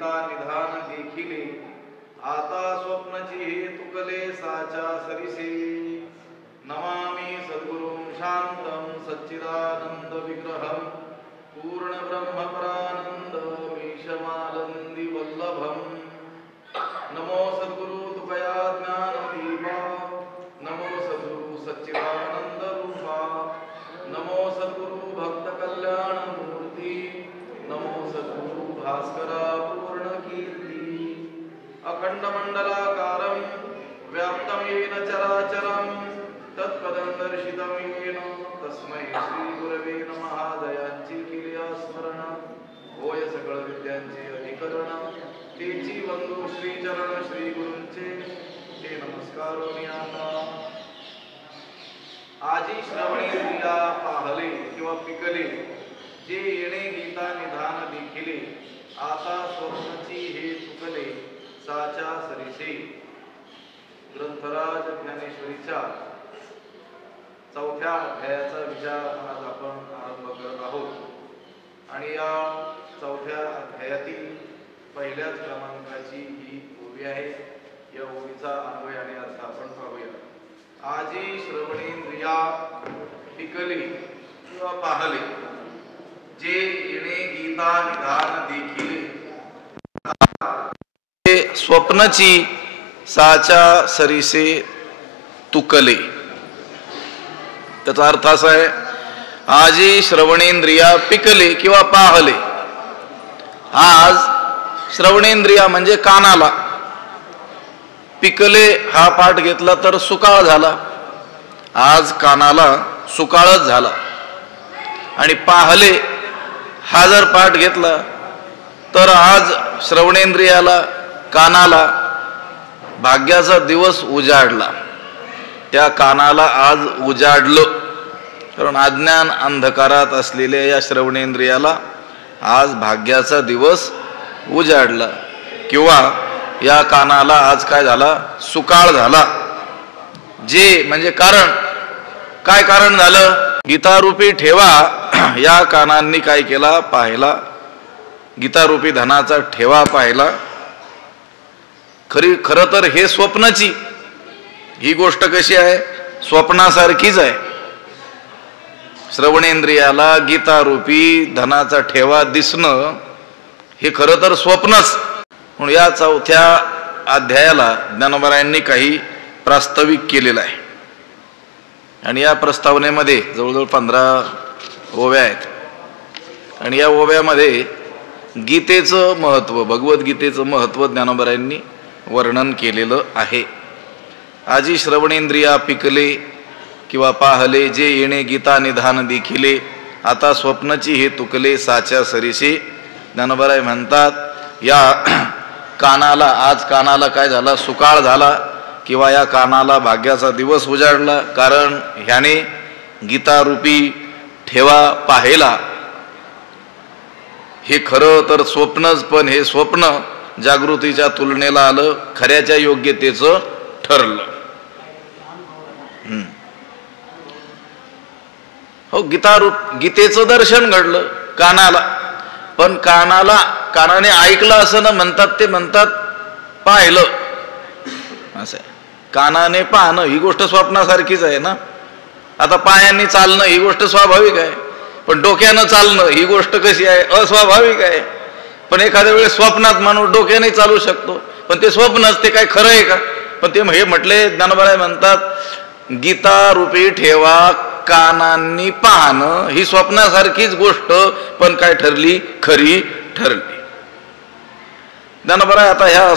गीता निधान देखिले, आता स्वप्नची हे तुकले साचा सरिसे। नमामि सद्गुरुं शांतं सच्चिदानंद विग्रहं, पूर्ण ब्रह्म परानंद मीशमानंदी वल्लभं। नमो सद्गुरु तुकया ज्ञान दीपा, नमो सद्गुरु सच्चिदानंद रूपा, नमो सद्गुरु भक्त कल्याण मूर्ती, नमो सद्गुरु भास्करा पूर्ण कीर्ती। अखंड मंडलाकारं व्याप्तं येन चराचरं, तत्पदं दर्शितं येन तस्मै श्री गुरवे नमः। दयांची केली स्मरण, होय सकळ विद्यांचे अधिकरण, तेची वंदू श्री चरण श्री गुरूंचे, ते नमस्कार आता। आजी श्रवणी दिला पाहले किंवा पिकले, जे येणे गीता निधान देखिले, आता स्वप्नची हे तुकले साचा सरिसे। ग्रंथराज ज्ञानेश्वरीच्या चौथ्या अध्यायाचा विचार आज आपण आरंभ करत आहोत आणि या चौथ्या अध्यायातील पहिल्याच क्रमांकाची ही ओवी आहे। या ओवीचा अन्वयाने अर्थ आपण पाहूया। आजी श्रवणेंद्रिया पिकली किंवा पाहले, जे येणे गीता निधान देखिले, स्वप्नची साचा सरिसे तुकले। त्याचा अर्थ असा आहे, आजी श्रवणेंद्रिया पिकले किंवा पाहले। आज श्रवणेंद्रिया म्हणजे कानाला, पिकले हा पाठ घेतला तर सुकाळ झाला, आज कानाला सुकाळच झाला। आणि पाहले हा जर पाठ घेतला तर आज श्रवणेंद्रियाला कानाला भाग्याचा दिवस उजाडला, त्या कानाला आज उजाडलं। कारण अज्ञान अंधकारात असलेल्या या श्रवणेंद्रियाला आज भाग्याचा दिवस उजाडला, किंवा या कानाला आज काय झाला, सुकाळ झाला। जे म्हणजे कारण, काय कारण झालं, गीतारूपी ठेवा या कानांनी काय केला, पाहिला, गीतारूपी धनाचा ठेवा पाहिला। खरं तर हे स्वप्नाची ही गोष्ट कशी आहे, स्वप्नासारखीच आहे। श्रवणेंद्रियाला गीतारूपी धनाचा ठेवा दिसणं हे खरं तर स्वप्नच। म्हणून या चौथ्या अध्यायाला ज्ञानोबारायांनी काही प्रास्ताविक केलेलं आहे आणि या प्रस्तावनेमध्ये जवळजवळ 15 ओव्या आहेत आणि या ओव्यामध्ये गीतेचं महत्त्व, भगवद्गीतेचं महत्त्व ज्ञानोबारायांनी वर्णन केलेलं आहे। आजी श्रवणेंद्रिया पिकले किंवा पाहले, जे येणे गीता निधान देखिले, आता स्वप्नची हे तुकले साच्या सरिसे। ज्ञानोबाराय म्हणतात, या कानाला, आज कानाला काय झाला, सुकाळ झाला, किंवा या कानाला भाग्याचा दिवस उजाडला, कारण ह्याने गीतारूपी ठेवा पाहिला। हे खरं तर स्वप्नच, पण हे स्वप्न जागृतीच्या तुलनेला आलं, खऱ्याच्या योग्यतेचं ठरलं। हो, गीतेचं दर्शन घडलं कानाला, पण कानाने ऐकलं असं न म्हणतात, ते म्हणतात पाहिलं असं आहे। कानाने पाहणं ही गोष्ट स्वप्नासारखीच आहे ना। आता पायांनी चालणं ही गोष्ट स्वाभाविक आहे, पण डोक्यानं चालणं ही गोष्ट कशी आहे, अस्वाभाविक आहे। पण एखाद्या वेळेस स्वप्नात माणूस डोक्याने चालू शकतो, पण ते स्वप्नच, ते काय खरं आहे का? पण ते हे म्हटले, ज्ञानोबाराय म्हणतात, गीता रूपी ठेवा कानांनी पाहणं ही स्वप्नासारखीच गोष्ट, पण काय ठरली, खरी ठरली। ज्ञानोबाराय आता ह्या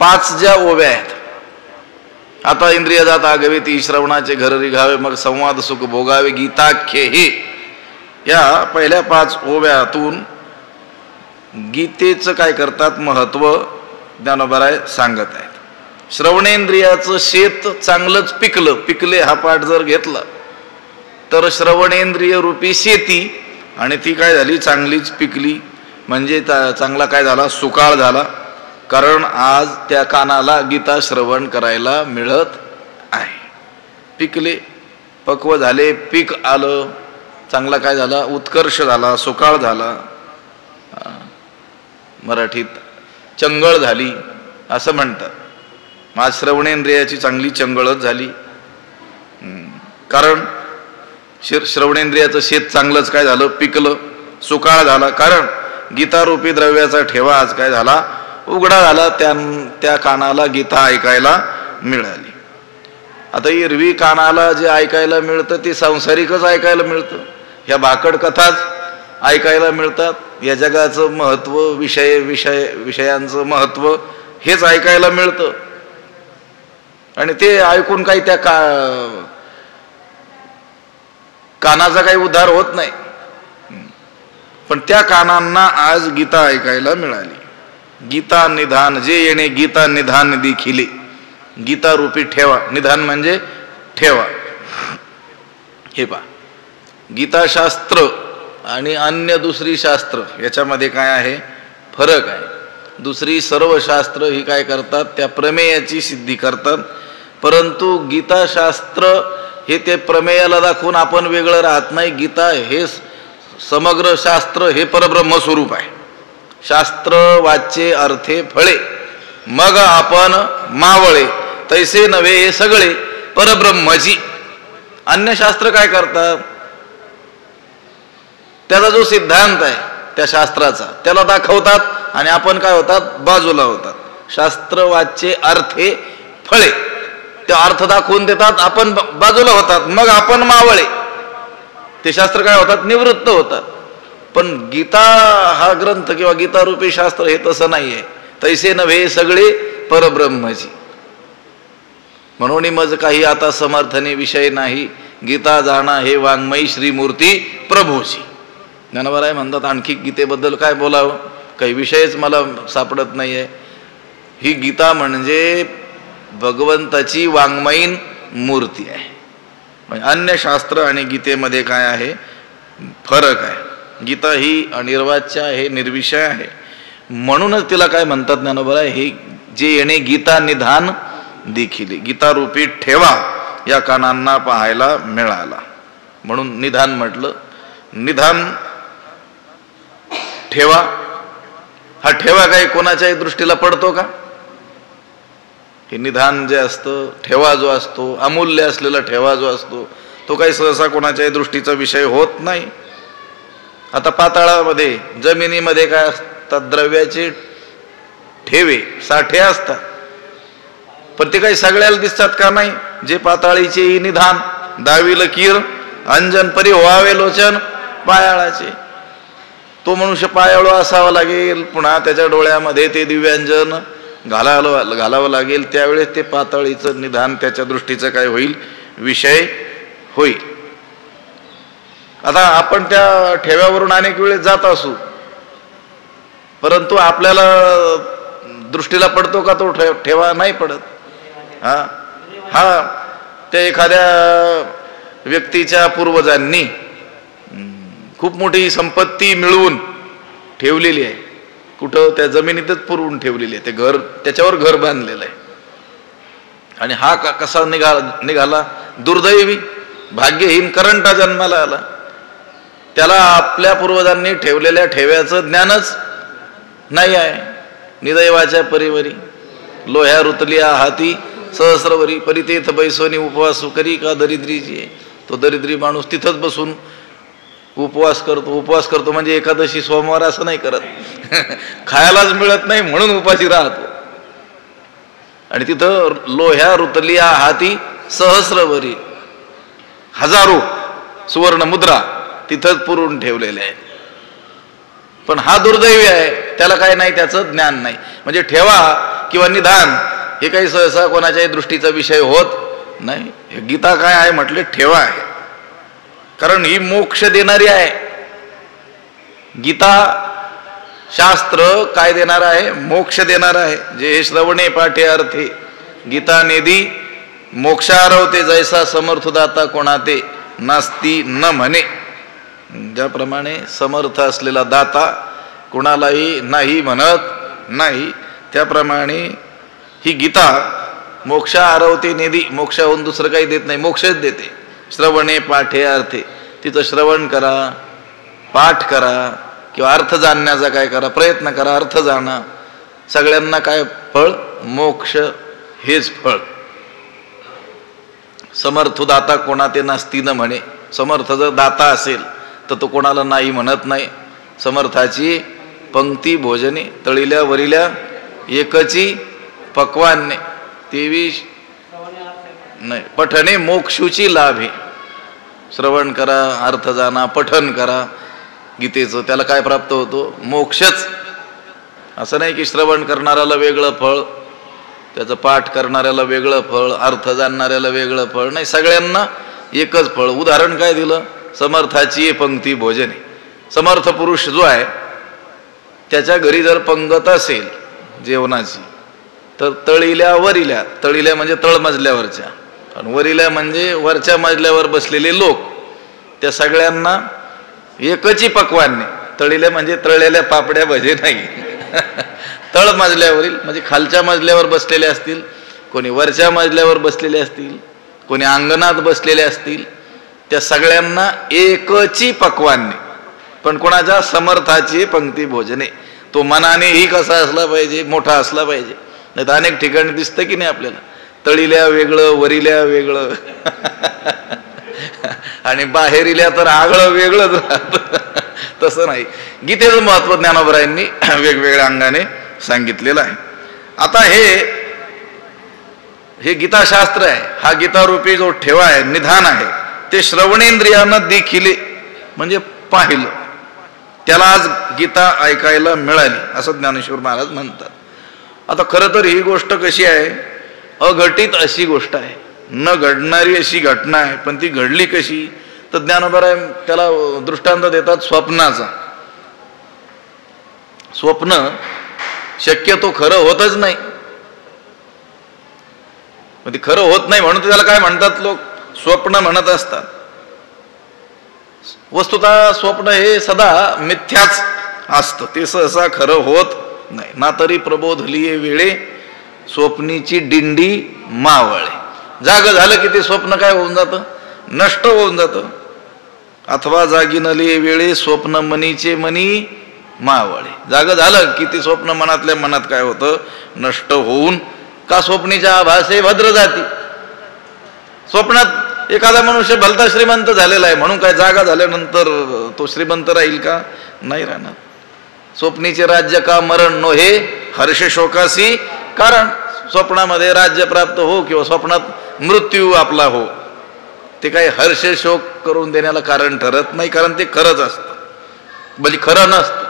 5 ज्या ओव्या आहेत, आता इंद्रिय जात आगवे ती श्रवणाचे घर रिघावे, मग संवाद सुख भोगावे गीताख्ये, हे या पहिल्या 5 ओव्यातून गीतेचं काय करतात, महत्व ज्ञानोबाराय सांगत आहेत। श्रवणेंद्रियाचं शेत चांगलंच पिकलं, पिकले हा पाठ जर घेतला तर श्रवणेंद्रिय रूपी शेती, आणि ती काय झाली, चांगलीच पिकली, म्हणजे चांगला काय झाला, सुकाळ झाला। कारण आज त्या कानाला गीता श्रवण करायला मिळत आहे। पिकले, पक्व झाले, पीक आलं, चांगला काय झाला, उत्कर्ष झाला, सुकाळ झाला। मराठीत चंगळ झाली असं म्हणतात. माझ श्रवणेंद्रियाची चांगली चंगळच झाली. कारण श्रवणेंद्रियाचं शेत चांगलंच काय झालं, पिकलं, सुकाळ झाला. कारण गीतारूपी द्रव्याचा ठेवा आज काय झाला, उघडा झाला. त्या कानाला गीता ऐकायला मिळाली. आता एरवी कानाला जे ऐकायला मिळतं ते सांसारिकच ऐकायला मिळतं. ह्या भाकड कथाच ऐकायला मिळतात. या जगाचं महत्त्व, विषयांचं महत्त्व हेच ऐकायला मिळतं. आणि ते ऐकून काही त्या कानाचा काही उद्धार होत नाही. पण त्या कानांना आज गीता ऐकायला मिळाली. गीता निधान जे येणे गीता निधान देखिले. गीता रूपी ठेवा, निधान म्हणजे ठेवा. हे पहा, गीताशास्त्र आणि अन्य दुसरी शास्त्र याच्यामध्ये काय आहे, फरक आहे. दुसरी सर्व शास्त्र ही काय करतात, त्या प्रमेयाची सिद्धी करतात. परंतु गीताशास्त्र हे ते प्रमेयाला दाखवून आपण वेगळं राहत नाही. गीता हे समग्र शास्त्र हे परब्रह्म स्वरूप आहे. शास्त्र वाचे अर्थे फळे मग आपण मावळे, तैसे नव्हे हे सगळे परब्रह्मची. अन्य शास्त्र काय करतात, त्याचा जो सिद्धांत आहे त्या शास्त्राचा त्याला दाखवतात आणि आपण काय होतात, बाजूला होतात. शास्त्र वाचे अर्थे फळे, ते अर्थ दाखवून देतात, आपण बाजूला होतात, मग आपण मावळे. ते शास्त्र काय होतात, निवृत्त होतात. पण गीता हा ग्रंथ किंवा गीतारूपी शास्त्र हे तसं नाही आहे. तैसे नव्हे सगळे परब्रह्मची. म्हणून मज काही आता समर्थने विषय नाही, गीता जाणा हे वाङ्मयी श्रीमूर्ती प्रभूची. ज्ञानोबा म्हणतात आणखी गीतेबद्दल काय बोलावं, काही विषयच मला सापडत नाही आहे. ही गीता म्हणजे भगवंताची वाङ्मयीन मूर्ती आहे. अन्य शास्त्र आणि गीतेमध्ये काय आहे, फरक आहे. गीता ही अनिर्वाच्य आहे, निर्विषय आहे. म्हणूनच तिला काय म्हणतात ज्ञानोबा, हे जे येणे गीता निधान देखील. गीतारूपी ठेवा या कानांना पाहायला मिळाला म्हणून निधान म्हटलं. निधान ठेवा, हा ठेवा काही कोणाच्याही दृष्टीला पडतो का? हे निधान जे असतं, ठेवा जो असतो, अमूल्य असलेला ठेवा जो असतो, तो काही सहसा कोणाच्याही दृष्टीचा विषय होत नाही. आता पाताळामध्ये, जमिनीमध्ये काय असतात, द्रव्याचे ठेवे, साठे असतात. पण ते काही सगळ्याला दिसतात का? नाही. जे पाताळीचे निधान, दाविल कीर अंजन परी व्हावे लोचन पायाळाचे. तो मनुष्य पायाळू असावा लागेल, पुन्हा त्याच्या डोळ्यामध्ये ते दिव्यांजन घालावं लागेल. त्यावेळेस ते पाताळीचं निधान त्याच्या दृष्टीचं काय होईल, विषय होईल. आता आपण त्या ठेव्यावरून अनेक वेळेस जात असू, परंतु आपल्याला दृष्टीला पडतो का तो ठेवा? नाही पडत. हा त्या एखाद्या व्यक्तीच्या पूर्वजांनी खूप मोठी संपत्ती मिळवून ठेवलेली आहे. कुठं? त्या जमिनीतच पुरवून ठेवलेली आहे. ते घर, त्याच्यावर घर बांधलेलं आहे. आणि हा कसा निघाला? दुर्दैवी, भाग्यहीन, करंटा जन्माला आला. त्याला आपल्या पूर्वजांनी ठेवलेल्या ठेव्याचं ज्ञानच नाही आहे. निदैवाच्या परिवरी लोह्या रुतलिया हाती सहस्रवरी, परितेथ बैसोनी उपवास करी का दरिद्रीची. तो दरिद्री माणूस तिथंच बसून उपवास करतो. उपवास करतो म्हणजे एकादशी सोमवार असं नाही करत. खायलाच मिळत नाही म्हणून उपाशी राहतो. आणि तिथं लोह्या रुतलिया हाती सहस्रवरी, हजारो सुवर्ण मुद्रा तिथंच पुरून ठेवलेले आहेत. पण हा दुर्दैवी आहे, त्याला काय नाही, त्याचं ज्ञान नाही. म्हणजे ठेवा किंवा निधान हे काही सहसा कोणाच्याही दृष्टीचा विषय होत नाही. गीता काय आहे म्हटले, ठेवा आहे. कारण ही मोक्ष देणारी आहे. गीता शास्त्र काय देणार आहे? मोक्ष देणार आहे. जे श्रवणे पाठे अर्थे गीता नेदी मोक्षारवते, जैसा समर्थदाता कोणाते नास्ती न म्हणे. ज्याप्रमाणे समर्थ असलेला दाता कोणालाही नाही म्हणत नाही, त्याप्रमाणे ही गीता मोक्षा आरवते नेदी. मोक्षाहून दुसरं काही देत नाही, मोक्षच देते. श्रवणे पाठे अर्थे, तिथं श्रवण करा, पाठ करा किंवा अर्थ जाणण्याचा काय करा, प्रयत्न करा, अर्थ जाणा. सगळ्यांना काय फळ? मोक्ष हेच फळ. समर्थ दाता कोणा ते नास्ती न म्हणे. समर्थ जर दाता असेल तर तो कोणाला नाही म्हणत नाही. समर्थाची पंक्ती भोजने, तळील्या वरिल्या एकची पक्वान्ने, तेवी नाही पठणे मोक्षुची लाभे. श्रवण करा, अर्थ जाणा, पठन करा गीतेचं, त्याला काय प्राप्त होतो? मोक्षच. असं नाही की श्रवण करणाऱ्याला वेगळं फळ, त्याचं पाठ करणाऱ्याला वेगळं फळ, अर्थ जाणणाऱ्याला वेगळं फळ, नाही, सगळ्यांना एकच फळ. उदाहरण काय दिलं? समर्थाची पंक्ती भोजने. समर्थ पुरुष जो आहे त्याच्या घरी जर पंगत असेल जेवणाची तर तळील्या वरिल्या, तळील्या म्हणजे तळमजल्यावरच्या, आणि वरिल्या म्हणजे वरच्या मजल्यावर बसलेले लोक, त्या सगळ्यांना एकची पक्वान्ने. तळील्या म्हणजे तळलेल्या पापड्या भजे नाही. तळ मजल्यावरील म्हणजे खालच्या मजल्यावर बसलेले असतील, कोणी वरच्या मजल्यावर बसलेले असतील, कोणी अंगणात बसलेले असतील, त्या सगळ्यांना एकची पक्वान्ने. पण कोणाच्या? समर्थाची पंक्ती भोजने. तो मनानेही कसा असला पाहिजे? मोठा असला पाहिजे. नाही तर अनेक ठिकाणी दिसतं की नाही आपल्याला, तळील्या वेगळं, वरिल्या वेगळं आणि बाहेरील्या तर आगळं वेगळंच राहतं. तसं नाही. गीतेचं महत्त्व ज्ञानोबरायांनी वेगवेगळ्या अंगाने सांगितलेलं आहे. आता हे गीताशास्त्र आहे, हा गीतारूपी जो ठेवा आहे, निधान आहे, ते श्रवणेंद्रियानं देखील म्हणजे पाहिलं, त्याला आज गीता ऐकायला मिळाली असं ज्ञानेश्वर महाराज म्हणतात. आता खरं तर ही गोष्ट कशी आहे? अघटित अशी गोष्ट आहे, न घडणारी अशी घटना आहे. पण ती घडली कशी? तर ज्ञानोबराय त्याला दृष्टांत देतात स्वप्नाचा. स्वप्न शक्यतो खरं होतच नाही. ते खरं होत नाही म्हणून त्याला काय म्हणतात लोक? स्वप्न म्हणत असतात. वस्तुतः स्वप्न हे सदा मिथ्याच असतं, ते सहसा खरं होत नाही. ना तरी प्रबोधलीये वेळे स्वप्नीची दिंडी मावळे. जाग झालं की ते स्वप्न काय होऊन जातं? नष्ट होऊन जातं. अथवा जागिनले वेळे स्वप्न मनीचे मनी मावळे. जाग झालं की ते स्वप्न मनातल्या मनात काय होतं? नष्ट होऊन. का? स्वप्नीच्या आभासे भद्र जाती. स्वप्नात एखादा मनुष्य भलता श्रीमंत झालेला आहे म्हणून काय जागा झाल्यानंतर तो श्रीमंत राहील का? नाही राहणार. स्वप्नीचे राज्य का मरण नो हे हर्ष शोकासी कारण. स्वप्नामध्ये राज्य प्राप्त हो किंवा स्वप्नात मृत्यू आपला हो, ते काही हर्ष शोक करून देण्याला कारण ठरत नाही, कारण ते खरंच असतं. म्हणजे खरं नसतं,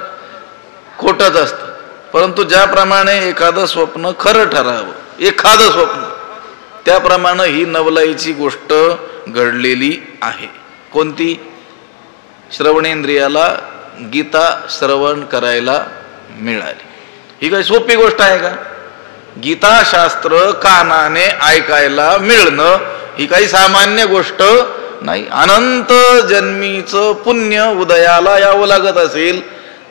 खोटंच असतं. परंतु ज्याप्रमाणे एखादं स्वप्न खरं ठरावं, एखादं स्वप्न, त्याप्रमाणे ही नवलाईची गोष्ट घडलेली आहे. कोणती? श्रवणेंद्रियाला गीता श्रवण करायला मिळाली. ही काही सोपी गोष्ट आहे का? गीताशास्त्र कानाने ऐकायला मिळणं ही काही सामान्य गोष्ट नाही. अनंत जन्मीचं पुण्य उदयाला यावं लागत असेल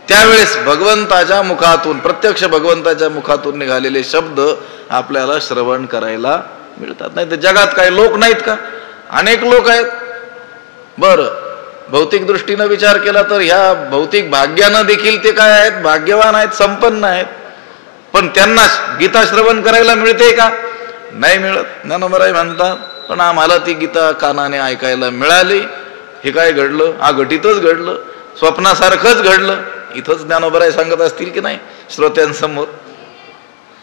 त्यावेळेस भगवंताच्या मुखातून, प्रत्यक्ष भगवंताच्या मुखातून निघालेले शब्द आपल्याला श्रवण करायला मिळतात. नाही तर जगात काय लोक नाहीत का? अनेक लोक आहेत. बरं, भौतिक दृष्टीनं विचार केला तर ह्या भौतिक भाग्यानं देखील ते काय आहेत? भाग्यवान आहेत, संपन्न आहेत. पण त्यांना गीता श्रवण करायला मिळते का? नाही मिळत. ज्ञानोबराय म्हणतात पण आम्हाला ती गीता कानाने ऐकायला मिळाली. हे काय घडलं? अघटितच घडलं, स्वप्नासारखंच घडलं. इथंच ज्ञानोबराय सांगत असतील की नाही श्रोत्यांसमोर?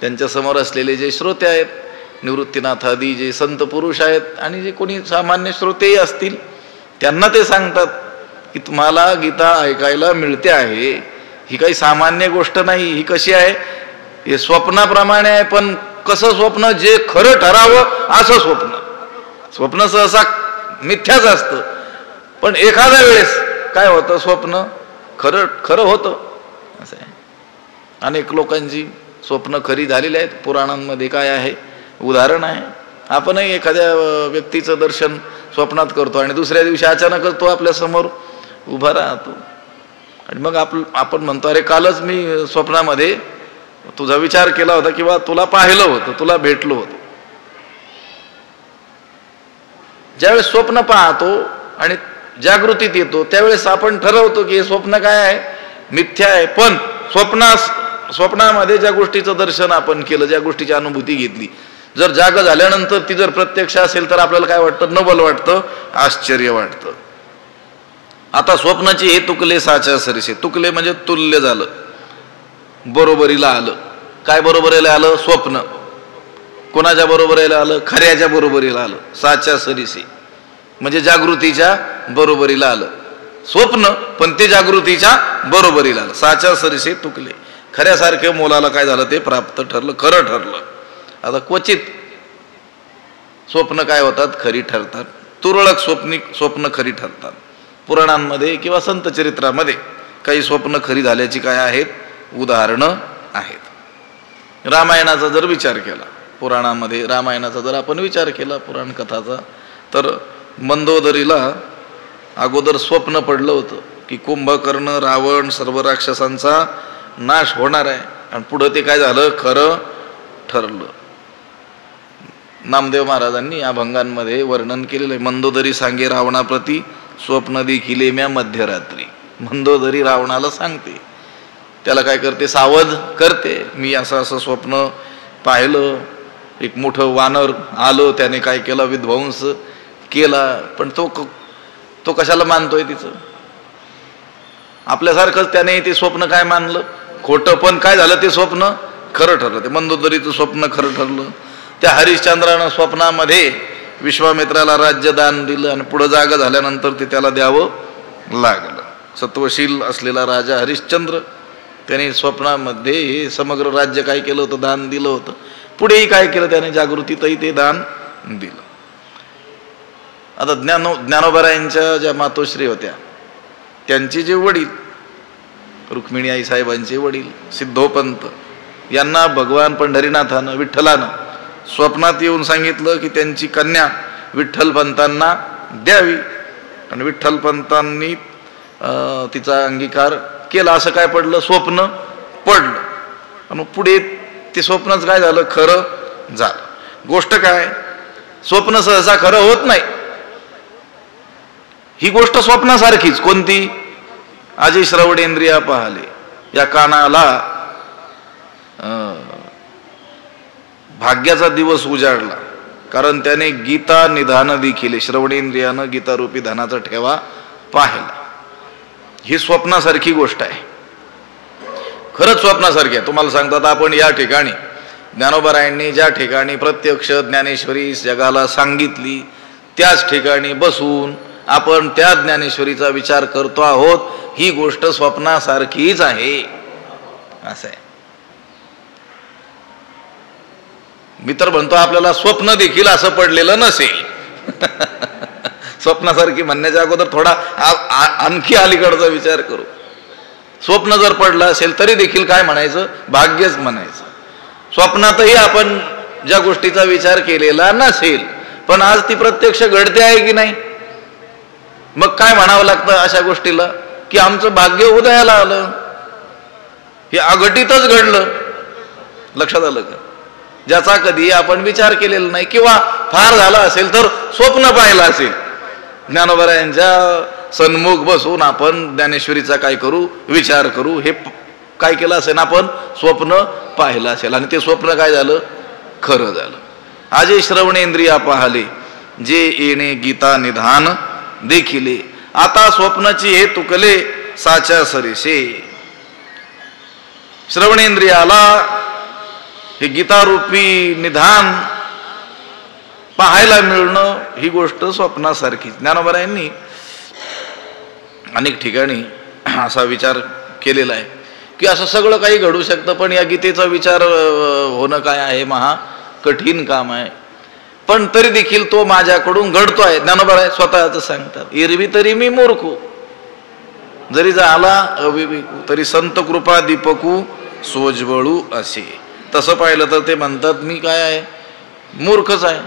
त्यांच्या समोर असलेले जे श्रोते आहेत, निवृत्तीनाथादी जे संत पुरुष आहेत आणि जे कोणी सामान्य श्रोतेही असतील, त्यांना ते सांगतात की तुम्हाला गीता ऐकायला मिळते आहे. ही काही सामान्य गोष्ट नाही. ही कशी आहे? हे स्वप्नाप्रमाणे आहे. पण कसं स्वप्न? जे खरं ठरावं असं स्वप्न. स्वप्न सहसा मिथ्याच असतं, पण एखाद्या वेळेस काय होतं? स्वप्न खरं खरं होतं. असं आहे. अनेक लोकांची स्वप्न खरी झालेली आहेत. पुराणांमध्ये काय आहे? उदाहरण आहे. आपणही एखाद्या व्यक्तीचं दर्शन स्वप्नात करतो आणि दुसऱ्या दिवशी अचानकच तो आपल्या समोर उभा राहतो आणि मग आपण म्हणतो अरे कालच मी स्वप्नामध्ये तुझा विचार केला होता किंवा तुला पाहिलं होतं, तुला भेटलो होतो. ज्यावेळेस स्वप्न पाहतो आणि जागृतीत येतो त्यावेळेस आपण ठरवतो की हे स्वप्न काय आहे? मिथ्या आहे. पण स्वप्नामध्ये ज्या गोष्टीचं दर्शन आपण केलं, ज्या गोष्टीची अनुभूती घेतली, जर जाग झाल्यानंतर ती जर प्रत्यक्ष असेल तर आपल्याला काय वाटतं? नवल वाटतं, आश्चर्य वाटतं. आता स्वप्नाची हे तुकले साच्या सरीसे. तुकले म्हणजे तुल्य झालं, बरोबरीला आलं. काय बरोबरीला आलं? स्वप्न. कोणाच्या बरोबरीला आलं? खऱ्याच्या बरोबरीला आलं. साच्या सरीसे म्हणजे जागृतीच्या बरोबरीला आलं स्वप्न, पण ते जागृतीच्या बरोबरीला आलं. साच्या सरीसे तुकले. खऱ्यासारखे मोलाला काय झालं? ते प्राप्त ठरलं, खरं ठरलं. आता क्वचित स्वप्न काय होतात? खरी ठरतात. तुरळक स्वप्न खरी ठरतात. पुराणांमध्ये किंवा संत चरित्रामध्ये काही स्वप्न खरी झाल्याची काय आहेत? उदाहरणं आहेत. रामायणाचा जर विचार केला, पुराणामध्ये रामायणाचा जर आपण विचार केला, पुराण कथाचा, तर मंदोदरीला अगोदर स्वप्न पडलं होतं की कुंभकर्ण, रावण, सर्व राक्षसांचा नाश होणार आहे. आणि पुढं ते काय झालं? खरं ठरलं. नामदेव महाराजांनी या भंगांमध्ये वर्णन केलेलं आहे. मंदोदरी सांगे रावणाप्रती स्वप्न देखिले म्या मध्यरात्री. मंदोदरी रावणाला सांगते, त्याला काय करते? सावध करते. मी असं असं स्वप्न पाहिलं, एक मोठं वानर आलो, त्याने काय केलं? विध्वंस केला. पण तो कशाला मानतोय तिचं? आपल्यासारखंच त्याने ते स्वप्न काय मानलं? खोटं. पण काय झालं? ते स्वप्न खरं ठरलं. ते मंदोदरीचं स्वप्न खरं ठरलं. त्या हरिश्चंद्रानं स्वप्नामध्ये विश्वामित्राला राज्यदान दिलं आणि पुढं जागा झाल्यानंतर ते त्याला द्यावं लागलं. सत्वशील असलेला राजा हरिश्चंद्र, त्याने स्वप्नामध्ये हे समग्र राज्य काय केलं होतं? दान दिलं होतं. पुढेही काय केलं त्याने? जागृतीतही ते दान दिलं. आता ज्ञानोबारायांच्या ज्या मातोश्री होत्या, त्यांचे जे वडील रुक्मिणी आई साहेबांचे वडील सिद्धोपंत, यांना भगवान पंढरीनाथानं, विठ्ठलानं स्वप्नात येऊन सांगितलं की त्यांची कन्या विठ्ठलपंतांना द्यावी. आणि विठ्ठलपंतांनी तिचा अंगीकार केला. असं काय पडलं? स्वप्न पडलं. आणि पुढे ते स्वप्नच काय झालं? खरं झालं. गोष्ट काय? स्वप्न सहसा खरं होत नाही. ही गोष्ट स्वप्नासारखीच. कोणती? आजी श्रवणेंद्रिया पाहले. या कानाला भाग्याचा दिवस उजाडला, कारण त्याने गीता निधान देखील श्रवणेंद्रियानं गीतारूपी धनाचा ठेवा पाहिला. ही स्वप्नासारखी गोष्ट आहे. खरंच स्वप्नासारखी आहे. तुम्हाला सांगतात, आपण या ठिकाणी ज्ञानोबारायांनी ज्या ठिकाणी प्रत्यक्ष ज्ञानेश्वरी जगाला सांगितली, त्याच ठिकाणी बसून आपण त्या ज्ञानेश्वरीचा विचार करतो आहोत. ही गोष्ट स्वप्नासारखीच आहे. असं आहे. मी तर म्हणतो आपल्याला स्वप्न देखील असं पडलेलं नसेल. स्वप्नासारखी म्हणण्याच्या अगोदर थोडा आणखी अलीकडचा विचार करू. स्वप्न जर पडलं असेल तरी देखील काय म्हणायचं? भाग्यच म्हणायचं. स्वप्नातही आपण ज्या गोष्टीचा विचार केलेला नसेल, पण आज ती प्रत्यक्ष घडते आहे की नाही, मग काय म्हणावं लागतं अशा गोष्टीला? की आमचं भाग्य उदयाला आलं, हे अघटितच घडलं. लक्षात आलं का? ज्याचा कधी आपण विचार केलेला नाही, किंवा फार झाला असेल तर स्वप्न पाहिलं असेल. ज्ञानोबारायांच्या सन्मुख बसून आपण ज्ञानेश्वरीचा काय करू? विचार करू. हे काय केलं असेल? आपण स्वप्न पाहिलं असेल, आणि ते स्वप्न काय झालं? खरं झालं. आजे श्रवणेंद्रिया पाहले, जे येणे गीता निधान देखिले. आता स्वप्नाची हे तुकले साच्या सरीसे. श्रवणेंद्रियाला हे गीतारूपी निधान पाहायला मिळणं ही गोष्ट स्वप्नासारखी. ज्ञानोबारायांनी अनेक ठिकाणी असा विचार केलेला आहे की असं सगळं काही घडू शकतं, पण या गीतेचा विचार होणं काय आहे? महा कठीण काम आहे. पण तरी देखील तो माझ्याकडून घडतो आहे. ज्ञानोबा स्वतःच सांगतात, एरवी तरी मी मूर्खू, जरी झाला अविवेकू, तरी संत कृपा दीपकू सोजवळू असे. तसं पाहिलं तर ते म्हणतात मी काय आहे? मूर्खच आहे,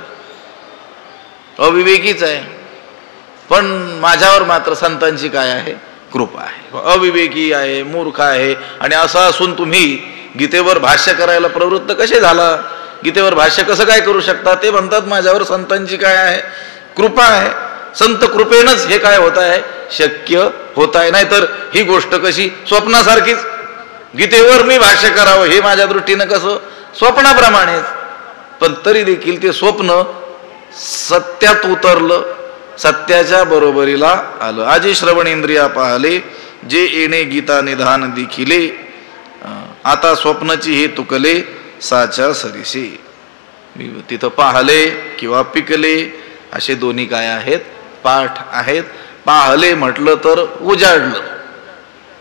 अविवेकीच आहे, पण माझ्यावर मात्र संतांची काय आहे? कृपा आहे. अविवेकी आहे, मूर्ख आहे, आणि असं असून तुम्ही गीतेवर भाष्य करायला प्रवृत्त कसे झाला? गीतेवर भाष्य कसं काय करू शकता? ते म्हणतात माझ्यावर संतांची काय आहे? कृपा आहे. संत कृपेनच हे काय होत आहे? शक्य होत आहे. नाही तर ही गोष्ट कशी स्वप्नासारखीच. गीतेवर मी भाष्य करावं हे माझ्या दृष्टीनं कसं स्वप्नाप्रमाणेच, पण तरी देखील ते स्वप्न सत्यात उतरलं, सत्याच्या बरोबरीला आलं. आजी श्रवणेंद्रिया पाहले जे येणे गीता निधान दिखिले, आता स्वप्नाची हे तुकले साच्या सरीसे. तिथं पाहले किंवा पिकले असे दोन्ही काय आहेत, पाठ आहेत. पाहले म्हटलं तर उजाडलं,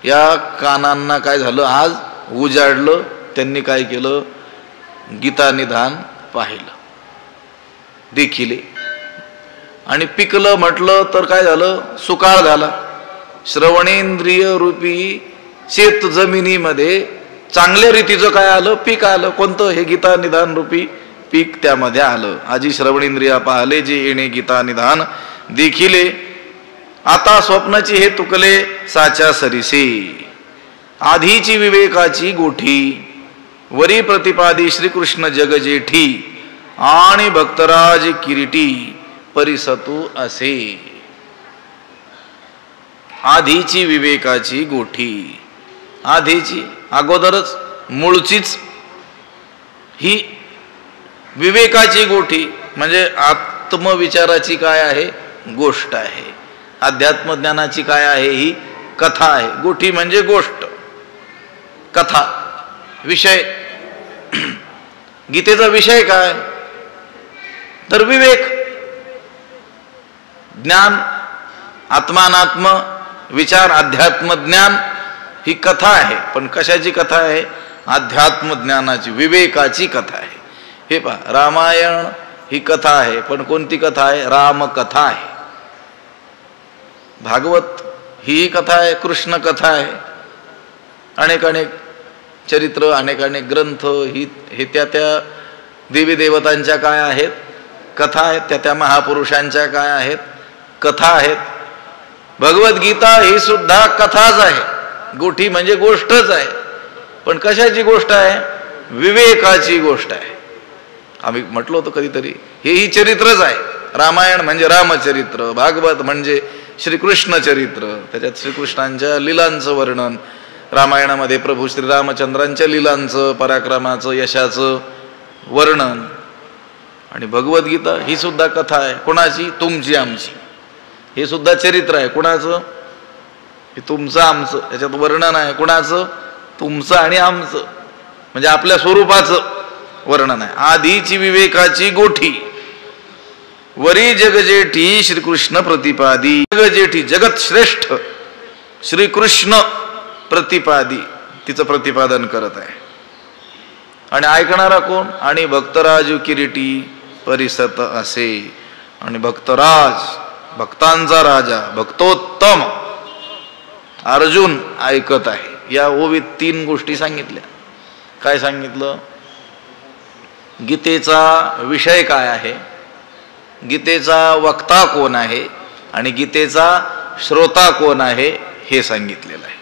या कानांना काय झालं आज उजाडलं, त्यांनी काय केलं गीता निधान पाहिलं देखिले. आणि पिकलं म्हटलं तर काय झालं सुकाळ झाला. श्रवणेंद्रिय रूपी शेत जमिनीमध्ये चांगल्या रीतीचं काय आलं पीक आलं. कोणतं हे गीता निधान रूपी पीक त्यामध्ये आलं. आजी श्रवणेंद्रिया पाहले जे येणे गीता निधान देखिले, आता स्वप्नाची हे तुकले साच्या सरीसे. आधीची विवेकाची गोठी वरी प्रतिपादी श्रीकृष्ण जगजेठी, आणि भक्तराज किरीटी परिसतू असे. आधीची विवेकाची गोठी, आधीची अगोदरच मूळचीच ही विवेकाची गोठी म्हणजे आत्मविचाराची काय आहे गोष्ट आहे. अध्यात्मज्ञानाची काय आहे ही कथा आहे. गोठी म्हणजे गोष्ट, कथा, विषय. गीतेचा विषय काय तर विवेक, ज्ञान, आत्मानात्म विचार, अध्यात्म ज्ञान ही कथा आहे. पण कशाची कथा आहे अध्यात्म ज्ञानाची, विवेकाची कथा आहे. हे पहा रामायण ही कथा आहे, पण कोणती कथा आहे रामकथा आहे. भागवत ही कथा आहे, कृष्ण कथा आहे. अनेक अनेक चरित्र, अनेक अनेक ग्रंथ ही हे त्या त्या देवी देवतांच्या काय आहेत कथा आहेत, त्या त्या महापुरुषांच्या काय आहेत कथा आहेत. भगवद्गीता ही सुद्धा कथाच आहे. गोठी म्हणजे गोष्टच आहे, पण कशाची गोष्ट आहे विवेकाची गोष्ट आहे. आम्ही म्हटलो होतो कधीतरी हेही चरित्रच आहे. रामायण म्हणजे रामचरित्र, भागवत म्हणजे श्रीकृष्ण चरित्र, त्याच्यात श्रीकृष्णांच्या लीलांचं वर्णन. रामायणामध्ये प्रभू श्रीरामचंद्रांच्या लीलांचं, पराक्रमाचं, यशाचं वर्णन. आणि भगवद्गीता ही सुद्धा कथा आहे. कोणाची तुमची आमची. हे सुद्धा चरित्र आहे. कोणाचं हे तुमचं आमचं, त्याच्यात वर्णन आहे. कोणाचं तुमचं आणि आमचं म्हणजे आपल्या स्वरूपाचं वर्णन आहे. आधीची विवेकाची गोठी वरी जगजेठी श्रीकृष्ण प्रतिपादी. जगजेठी जगत श्रेष्ठ श्रीकृष्ण प्रतिपादी तिचं प्रतिपादन करत आहे. आणि ऐकणारा कोण आणि भक्तराजू किरीटी परिसत असे. आणि भक्तराज भक्तांचा राजा भक्तोत्तम अर्जुन ऐकत आहे. या ओवीत 3 गोष्टी सांगितल्या. काय सांगितलं गीतेचा विषय काय आहे, गीतेचा वक्ता कोण आहे आणि गीतेचा श्रोता कोण आहे हे सांगितलेलं आहे.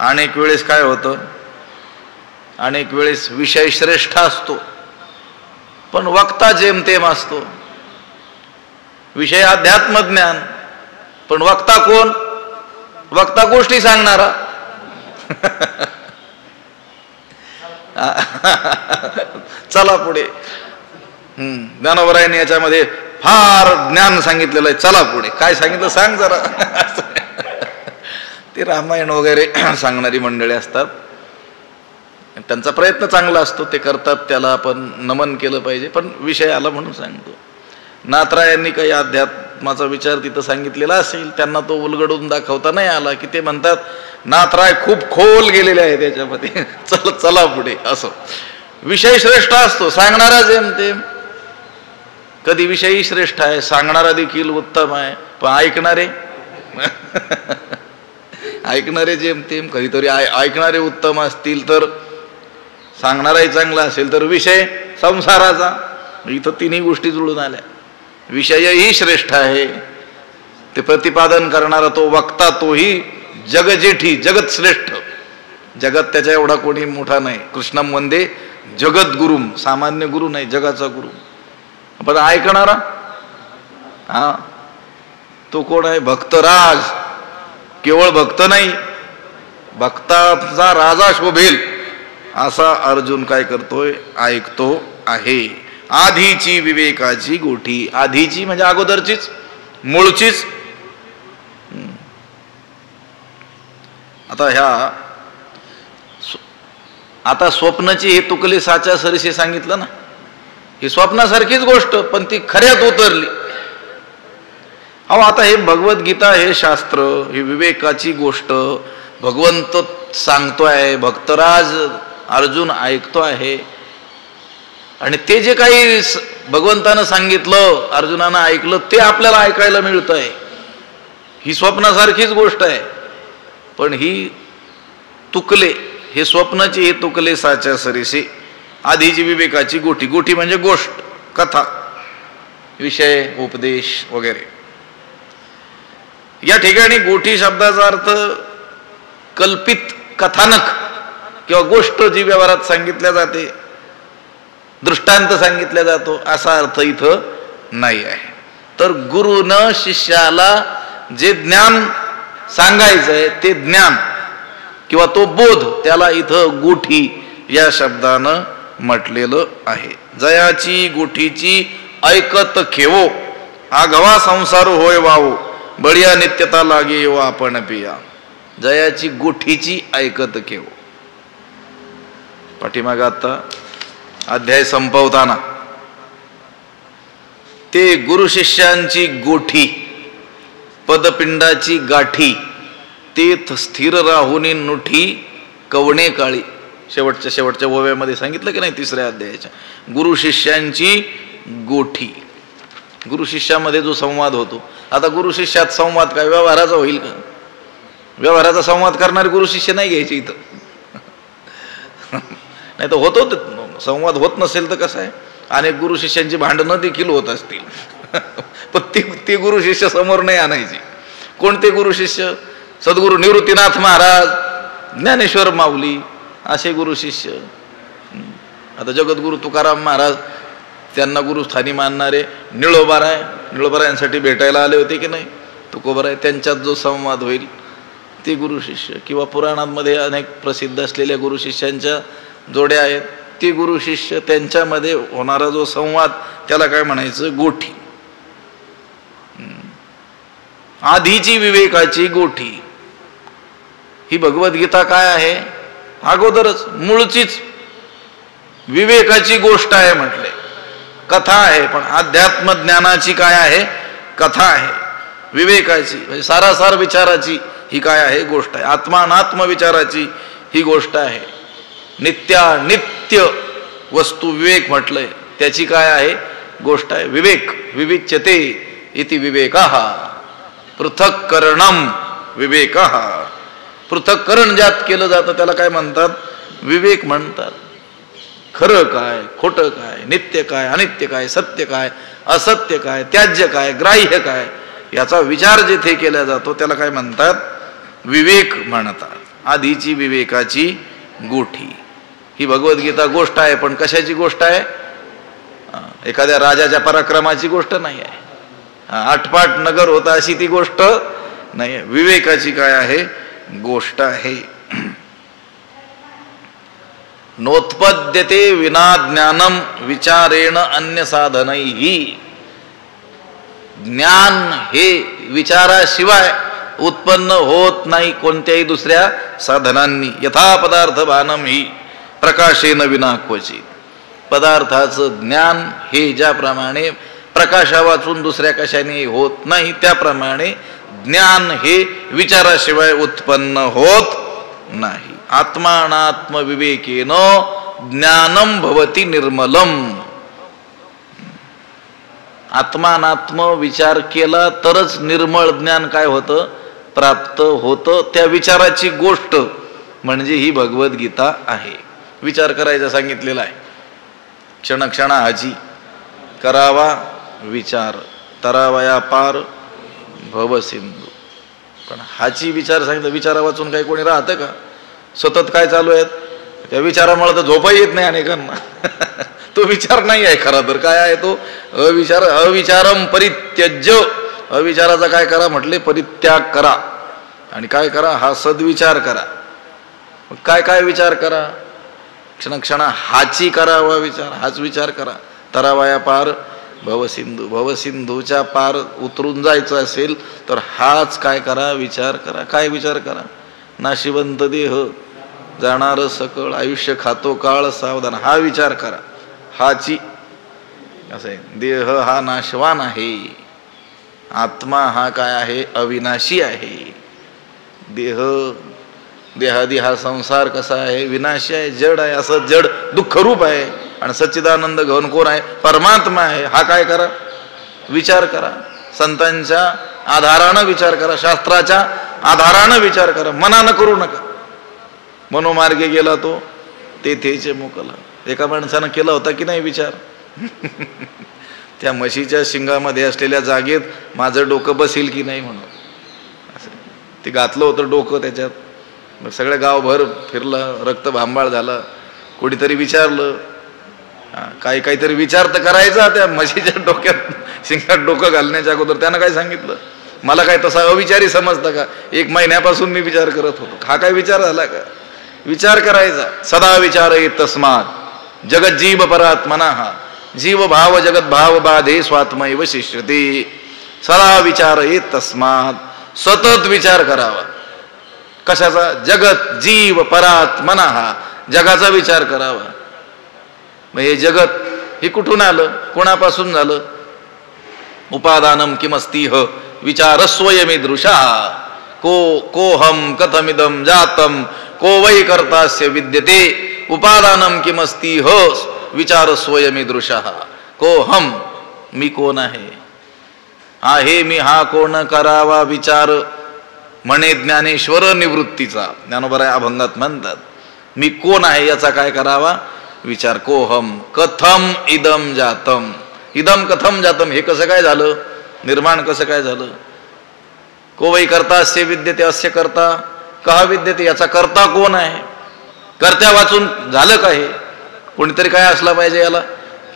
अनेक वेळेस काय होतं, अनेक वेळेस विषय श्रेष्ठ असतो पण वक्ता जेमतेम असतो. विषय अध्यात्मज्ञान पण वक्ता कोण, वक्ता गोष्टी सांगणारा. चला पुढे. ज्ञानोबरायांनी याच्यामध्ये फार ज्ञान सांगितलेलं आहे. चला पुढे. काय सांगितलं सांग जरा. ते रामायण वगैरे सांगणारी मंडळी असतात, त्यांचा प्रयत्न चांगला असतो, ते करतात, त्याला आपण नमन केलं पाहिजे. पण विषय आला म्हणून सांगतो. नाथरायांनी काही अध्यात्माचा विचार तिथं सांगितलेला असेल, त्यांना तो उलगडून दाखवता नाही आला की ते म्हणतात नाथराय खूप खोल गेलेले आहे त्याच्यामध्ये, चला पुढे. असं विषय श्रेष्ठ असतो, सांगणारा जेमतेम. कधी विषयही श्रेष्ठ आहे, सांगणारा देखील उत्तम आहे, पण ऐकणारे ऐकणारे जेमतेम. कधीतरी ऐकणारे उत्तम असतील तर सांगणाराही चांगला असेल तर विषय संसाराचा. इथं 3ही गोष्टी जुळून आल्या. विषयही श्रेष्ठ आहे, ते प्रतिपादन करणारा तो वक्ता तोही जगजेठी जगत श्रेष्ठ. जगत त्याच्या एवढा कोणी मोठा नाही. कृष्णम वंदे जगत गुरुम, सामान्य गुरु नाही, जगाचा गुरु. पण ऐकणारा तो कोण आहे भक्तराज. केवळ भक्त नाही, भक्ताचा राजा शोभेल असा अर्जुन काय करतोय, ऐकतो आहे. आधीची विवेकाची गोठी, आधीची म्हणजे अगोदरचीच, मूळचीच. आता स्वप्नाची हे तुकले साच्या सरशी सांगितलं ना, ही स्वप्नासारखीच गोष्ट पण ती खऱ्यात उतरली. अहो आता हे भगवद्गीता, हे शास्त्र, ही विवेकाची गोष्ट भगवंत सांगतोय, भक्तराज अर्जुन ऐकतो आहे. आणि ते जे काही भगवंतानं सांगितलं, अर्जुनानं ऐकलं, ते आपल्याला ऐकायला मिळतंय. ही स्वप्नासारखीच गोष्ट आहे, पण ही तुकले, हे स्वप्नाची हे तुकले साच्या सरीसे. आधीची विवेकाची गोठी, गोठी म्हणजे गोष्ट, कथा, विषय, उपदेश वगैरे. या ठिकाणी गोठी शब्दाचा अर्थ कल्पित कथानक किंवा गोष्ट जी व्यवहारात सांगितल्या जाते, दृष्टांत सांगितला जातो, असा अर्थ इथं नाही आहे. तर गुरुनं शिष्याला जे ज्ञान सांगायचंय ते ज्ञान किंवा तो बोध, त्याला इथं गोठी या शब्दानं म्हटलेलं आहे. जयाची गोठीची ऐकत खेवो, आघवा संसार होय वावो, बळिया नित्यता लागे येवो आपण पिया. जयाची गोठीची ऐकत खेवो. पाठीमाग आता अध्याय संपवताना ते गुरु शिष्यांची गोठी, पदपिंडाची गाठी, तेथ स्थिर राहुनी नुठी कवणे काळी, शेवटच्या ओव्यामध्ये सांगितलं की नाही, तिसऱ्या अध्यायाच्या. गुरु शिष्यांची गोठी, गुरु शिष्यामध्ये जो संवाद होतो. आता गुरु शिष्यात संवाद काय व्यवहाराचा होईल का? व्यवहाराचा संवाद करणारे गुरु शिष्य नाही घ्यायचे इथं. नाही तर होतो संवाद, होत नसेल तर कसं आहे, अनेक गुरु शिष्यांची भांडणं देखील होत असतील. पण ते गुरु शिष्य समोर नाही आणायचे. कोणते गुरु शिष्य? सद्गुरु निवृत्तीनाथ महाराज, ज्ञानेश्वर माऊली, असे गुरु शिष्य. आता जगद्गुरु तुकाराम महाराज, त्यांना गुरुस्थानी मानणारे निळोबाराय, निळोबारायांसाठी भेटायला आले होते की नाही तुकोबाराय, त्यांच्यात जो संवाद होईल ते गुरु शिष्य. किंवा पुराणांमध्ये अनेक प्रसिद्ध असलेल्या गुरु शिष्यांच्या जोड्या आहेत, ते गुरु शिष्य, त्यांच्यामध्ये होणारा जो संवाद त्याला काय म्हणायचं? गोठी. आधीची विवेकाची गोठी ही भगवद्गीता काय आहे? अगोदरच मूळचीच विवेकाची गोष्ट आहे म्हटले. कथा आहे, पण अध्यात्म ज्ञानाची काय आहे? कथा आहे. विवेकाची म्हणजे सारासार विचाराची ही काय आहे? गोष्ट आहे. आत्मानात्म विचाराची ही गोष्ट आहे. नित्य वस्तू विवेक म्हटलंय, त्याची काय आहे? गोष्ट आहे. विवेक, विविच्यते इति विवेकः, पृथक्करणम विवेकः. पृथक्करण ज्यात केलं जातं त्याला काय म्हणतात? विवेक म्हणतात. खरं काय, खोटं काय, नित्य काय, अनित्य काय, सत्य काय, असत्य काय, त्याज्य काय, ग्राह्य काय, याचा विचार जेथे केला जातो त्याला काय म्हणतात? विवेक म्हणतात. आधीची विवेकाची गोठी ही भगवद्गीता गोष्ट आहे, पण कशाची गोष्ट आहे? एखाद्या राजाच्या पराक्रमाची गोष्ट नाही आहे. आठपाट नगर होता अशी ती गोष्ट नाही आहे. विवेकाची काय आहे? गोष्ट आहे. नोत्पद्यते विना ज्ञानम विचारेण अन्य साधनैहि. ज्ञान हे विचाराशिवाय उत्पन्न होत नाही कोणत्याही दुसऱ्या साधनांनी. यथा पदार्थ भानम ही प्रकाशेन विना क्वचित. पदार्थाचं ज्ञान हे ज्याप्रमाणे प्रकाशा वाचून दुसऱ्या कशाने होत नाही, त्याप्रमाणे ज्ञान हे विचाराशिवाय उत्पन्न होत नाही. आत्मानात्म विवेकेन ज्ञानम भवति निर्मलम. आत्मानात्म विचार केला तरच निर्मळ ज्ञान काय होतं? प्राप्त होतं. त्या विचाराची गोष्ट म्हणजे ही भगवद्गीता आहे. विचार करायचा सांगितलेला आहे. क्षणक्षणाची करावा विचार, तरावया पार भवसिंधू. पण हाची विचार सांगितलं. विचारा वाचून काही कोणी राहतं का? सतत काय चालू आहेत त्या विचारामुळे तर झोपाही येत नाही अनेकांना. तो विचार नाही आहे खरा तर. काय आहे तो? अविचार. अविचारम परित्यज्य. अविचाराचा काय करा म्हटले? परित्याग करा. आणि काय करा, हा सद्विचार करा. काय काय विचार करा, क्षणक्षणा हाची करावा विचार, हाच विचार करा. तरावाया पार भवसिंधू, भवसिंधूच्या पार उतरून जायचं असेल तर हाच काय करा, विचार करा. काय विचार करा, नाशिवंत देह जाणार सकळ, आयुष्य खातो काळ सावधान, हा विचार करा. हाची असं आहे, देह हा नाशवान आहे, आत्मा हा काय आहे, अविनाशी आहे. देहादी हा संसार कसा आहे, विनाशी आहे, जड आहे. असं जड दुःखरूप आहे. आणि सच्चिदानंद घन कोण आहे, परमात्मा आहे. हा काय करा, विचार करा. संतांच्या आधारानं विचार करा, शास्त्राच्या आधारानं विचार करा. मनानं करू नका. मनोमार्गे गेला तो तेथेचे मोकला. एका माणसानं केला होता की नाही विचार, त्या म्हशीच्या शिंगामध्ये असलेल्या जागेत माझं डोकं बसेल की नाही म्हणून. असं ते घातलं होतं डोकं त्याच्यात. मग सगळं गावभर फिरलं, रक्त भांबाळ झालं. कोणीतरी विचारलं, काहीतरी विचार तर करायचा त्या म्हशीच्या डोक्यात, शिंगात डोकं घालण्याच्या अगोदर. त्यानं काय सांगितलं, मला काय तसा अविचारी समजतं का, 1 महिन्यापासून मी विचार करत होतो. हा काय विचार झाला का, विचार करायचा. सदा विचार येत तस्मात जगत जीव परात्मना, जीव भाव जगत भाव बाधे स्वात्मैव शिष्यते. सदा विचार येत तस्मात, सतत विचार करावा. कशाचा, जगत जीव परात्मना, जगाचा विचार करावा. मग हे जगत हे कुठून आलं, कोणापासून झालं. उपादानम किमस्तीह विचारस्वयमीदृशा, कोहम कथमिदम जातम को वै कर्तास्य विद्यते. उपादानम किमस्तीह विचारस्वयमीदृशा, कोहम मी कोण आहे मी, हा कोण करावा विचार. म्हणे ज्ञानेश्वर निवृत्तीचा, ज्ञानोबराय अभंगात म्हणतात, मी कोण आहे याचा काय करावा विचार. कोहम कथम इदम जातम, इदम कथम जातम, हे कसं काय झालं, निर्माण कसं काय झालं. को वै कर्ता अस्य विद्यते, अस्य कर्ता कहा विद्यते, याचा कर्ता कोण आहे. कर्त्या वाचून झालं का, हे कोणीतरी काय असला पाहिजे, याला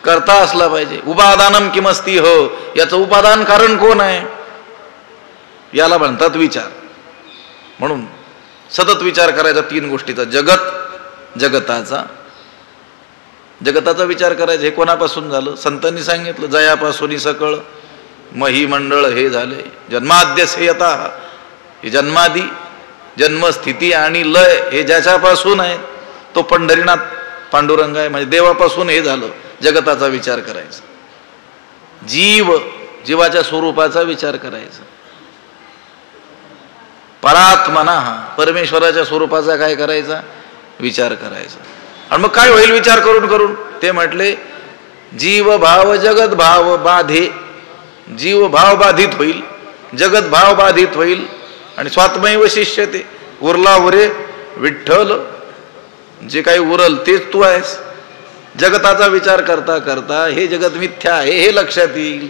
कर्ता असला पाहिजे. उपादानम किमस्ती हो, याचं उपादान कारण कोण आहे, याला म्हणतात विचार. म्हणून सतत विचार करायचा 3 गोष्टीचा, जगताचा विचार करायचा. हे कोणापासून झालं, संतांनी सांगितलं, जयापासून सकळ महिमंडळ हे झाले. जन्माद्यसे यथा, हे जन्मादी, जन्मस्थिती आणि लय हे ज्याच्यापासून आहे तो पंढरीनाथ पांडुरंग आहे. म्हणजे देवापासून हे झालं. जगताचा विचार करायचा. जीवाच्या स्वरूपाचा विचार करायचा. परात्मना, परमेश्वराच्या स्वरूपाचा काय करायचा विचार करायचा. आणि मग काय होईल विचार करून करून, ते म्हटले जीव भाव जगत भाव बाधे. जीव भाव बाधित होईल, जगत भाव बाधित होईल, आणि स्वात्मैव शिष्यते, उरला उरे विठ्ठल, जे काही उरल तेच तू आहेस. जगताचा विचार करता करता हे जगत मिथ्या आहे हे लक्षात येईल.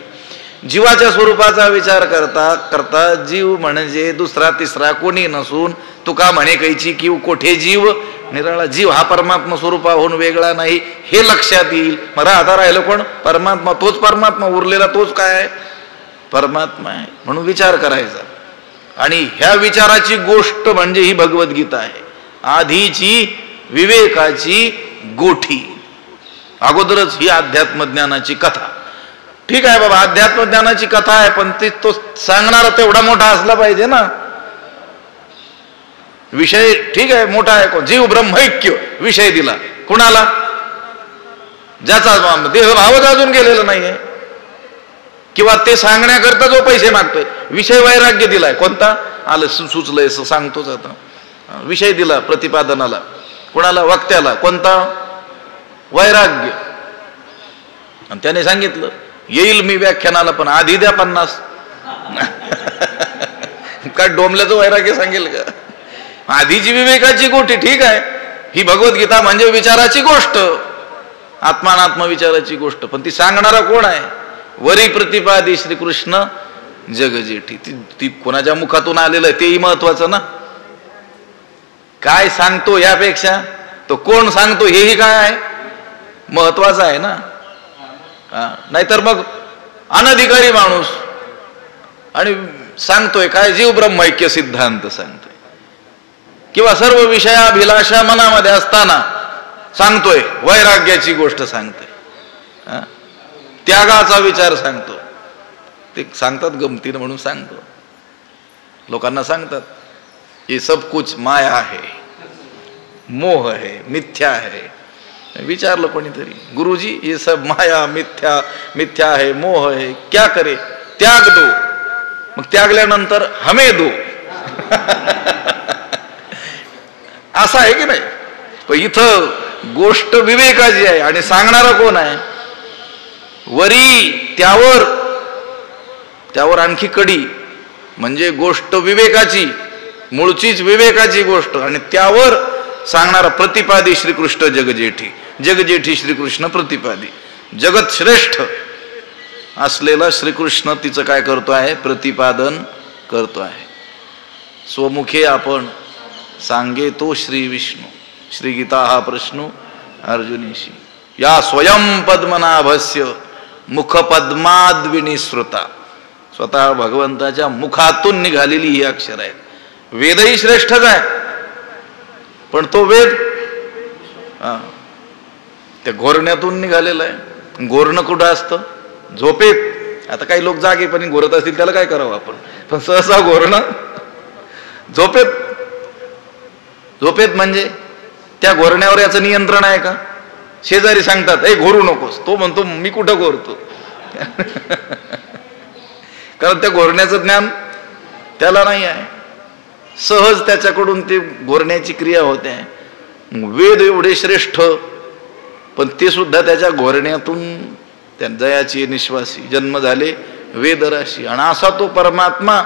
जीवाच्या स्वरूपाचा विचार करता करता जीव म्हणजे दुसरा तिसरा कोणी नसून, तुका म्हणे कैची किव कोठे जीव निराळा. जीव हा परमात्मा स्वरूपाहून वेगळा नाही हे लक्षात येईल. मग आता राहिलं कोण, परमात्मा. तोच परमात्मा, उरलेला तोच काय आहे, परमात्मा आहे. म्हणून विचार करायचा. आणि ह्या विचाराची गोष्ट म्हणजे ही भगवद्गीता आहे. आधीची विवेकाची गोठी, अगोदरच ही अध्यात्मज्ञानाची कथा. ठीक आहे बाबा, अध्यात्मज्ञानाची कथा आहे, पण तो सांगणारा तेवढा मोठा असला पाहिजे ना. विषय ठीक आहे मोठा आहे, कोण, जीव ब्रह्मैक्य विषय दिला कुणाला, ज्याचा देहभावच अजून गेलेला नाहीये, किंवा ते सांगण्याकरता जो पैसे मागतोय. विषय वैराग्य दिलाय, कोणता आलं सुचलंय सांगतोच आता. विषय दिला प्रतिपादनाला कोणाला, वक्त्याला, कोणता वैराग्य. आणि त्याने सांगितलं येईल मी व्याख्यानाला, पण आधी द्या 50. काय डोंबल्याचं वैराग्य सांगेल का. आधीची विवेकाची गोष्टी ठीक आहे, ही भगवद्गीता म्हणजे विचाराची गोष्ट, आत्मानात्म विचाराची गोष्ट. पण ती सांगणारा कोण आहे, वरी प्रतिपादी श्रीकृष्ण जगजेठी. ती कोणाच्या मुखातून आलेलं आहे तेही महत्वाचं ना. काय सांगतो यापेक्षा तो कोण सांगतो हेही काय आहे महत्वाचं आहे ना. नाहीतर मग अनधिकारी माणूस आणि सांगतोय काय? जीव ब्रह्मैक्य सिद्धांत सांगतोय, किंवा सर्व विषयाभिलाषा मनामध्ये असताना सांगतोय, वैराग्याची गोष्ट सांगतोय, त्यागाचा विचार सांगतो. ते सांगतात गमतीनं म्हणून सांगतो, लोकांना सांगतात ये सब कुछ माया है, मोह है, मिथ्या है. विचारलं कोणीतरी, गुरुजी ये सब माया मिथ्या मिथ्या है, मोह है, क्या करे? त्याग दो. मग त्यागल्यानंतर हमे दो. असं आहे की नाही? पण इथं गोष्ट विवेकाची आहे आणि सांगणारा कोण आहे? वरी त्यावर आणखी कडी, म्हणजे गोष्ट विवेकाची, मूळचीच विवेकाची गोष्ट, आणि त्यावर सांगणारा प्रतिपादी श्रीकृष्ण जगजेठी. जगजेठी श्रीकृष्ण प्रतिपादी, जगत श्रेष्ठ असलेला श्रीकृष्ण तिचं काय करतो आहे? प्रतिपादन करतो आहे. स्वमुखे आपण सांगे तो श्री विष्णू. श्री गीता हा प्रश्न अर्जुनीशी. या स्वयं पद्मनाभस्य मुख पद्माद विनिसृता. स्वतः भगवंताच्या मुखातून निघालेली ही अक्षर आहेत. वेदही श्रेष्ठच आहे, पण तो वेद त्या घोरण्यातून निघालेला आहे. घोरणं कुठं असतं? झोपेत. आता काही लोक जागेपणी घोरत असतील, त्याला काय करावं आपण? पण सहसा घोरणं झोपेत. झोपेत म्हणजे त्या घोरण्यावर याचं नियंत्रण आहे का? शेजारी सांगतात ए घोरू नकोस, तो म्हणतो मी कुठं घोरतो? कारण त्या घोरण्याचं ज्ञान त्याला नाही आहे. सहज त्याच्याकडून ते घोरण्याची क्रिया होते. वेद एवढे श्रेष्ठ, पण ते सुद्धा त्याच्या घोरण्यातून त्या जयाची निश्वासी जन्म झाले वेदराशी. आणि असा तो परमात्मा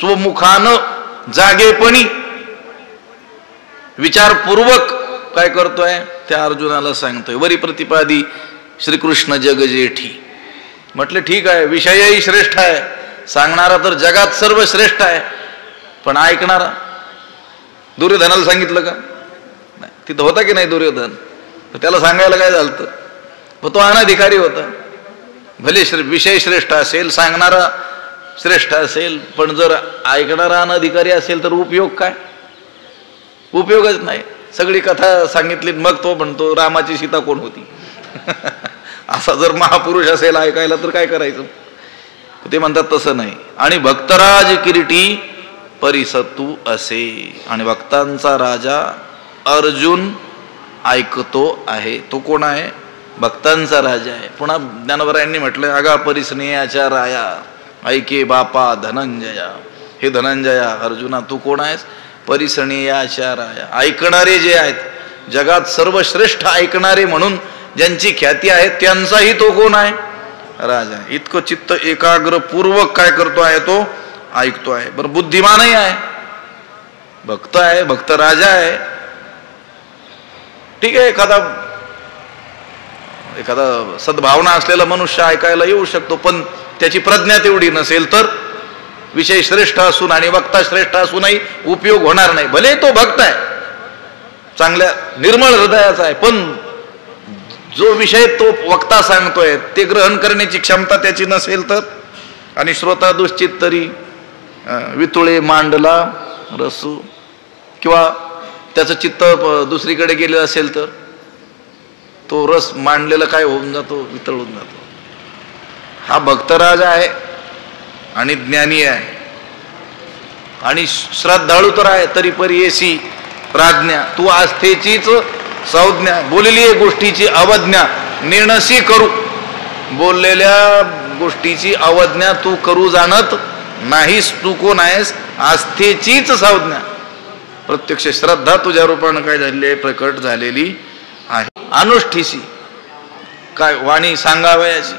स्वमुखानं जागेपणी विचारपूर्वक काय करतोय? त्या अर्जुनाला सांगतोय. वरी प्रतिपादी श्रीकृष्ण जगजेठी. म्हटलं ठीक आहे, विषयही श्रेष्ठ आहे, सांगणारा तर जगात सर्व श्रेष्ठ आहे, पण ऐकणारा? दुर्योधनाला सांगितलं का? नाही. तिथं होता की नाही दुर्योधन? त्याला सांगायला काय झालं? तो अनधिकारी होता. भले विषय श्रेष्ठ असेल, सांगणारा श्रेष्ठ असेल, पण जर ऐकणारा अनधिकारी असेल तर उपयोग काय? उपयोगच नाही. सगळी कथा सांगितली, मग तो म्हणतो रामाची सीता कोण होती? असा जर महापुरुष असेल ऐकायला तर काय करायचं? ते म्हणतात तसं नाही. आणि भक्तराज किरीटी परिसतू असे. आणि भक्तांचा राजा अर्जुन ऐकतो आहे. तो कोण आहे? भक्तांचा राजा आहे. पुन्हा ज्ञानोबरायांनी म्हटलं अगा परिस्नेयाच्या राया ऐके बापा धनंजया. हे धनंजया, अर्जुना तू कोण आहेस? परिस्नेयाच्या राया. ऐकणारे जे आहेत, जगात सर्वश्रेष्ठ ऐकणारे म्हणून ज्यांची ख्याती आहे, त्यांचाही तो कोण आहे? राजा. इतकं चित्त एकाग्रपूर्वक काय करतो आहे? तो ऐकतो आहे. बरं, बुद्धिमानही आहे, भक्त आहे, भक्त राजा आहे. ठीक आहे, एखादा सद्भावना असलेला मनुष्य ऐकायला येऊ शकतो, पण त्याची प्रज्ञा तेवढी नसेल तर विषय श्रेष्ठ असून आणि वक्ता श्रेष्ठ असूनही उपयोग होणार नाही. भले तो भक्त आहे, चांगल्या निर्मळ हृदयाचा आहे, पण जो विषय तो वक्ता सांगतोय ते ग्रहण करण्याची क्षमता त्याची नसेल तर, आणि श्रोता दुश्चित तरी वितुळे मांडला रसू, किंवा त्याचं चित्त दुसरीकडे गेलं असेल तर तो रस मांडलेला काय होऊन जातो? वितळून जातो. हा भक्तराज आहे आणि ज्ञानी आहे आणि श्रद्धाळू तर आहे, तरी परियेसी प्राज्ञा. तू आस्थेचीच संज्ञा, बोललेली गोष्टीची अवज्ञा निर्णसी करू. बोललेल्या गोष्टीची अवज्ञा तू करू जाणत नाहीस. तू कोण आहेस? आस्थेचीच संज्ञा. प्रत्यक्ष श्रद्धा तुझ्या रूपानं काय झालेली आहे? प्रकट झालेली आहे. अनुष्ठीसी काय वाणी सांगावयाची.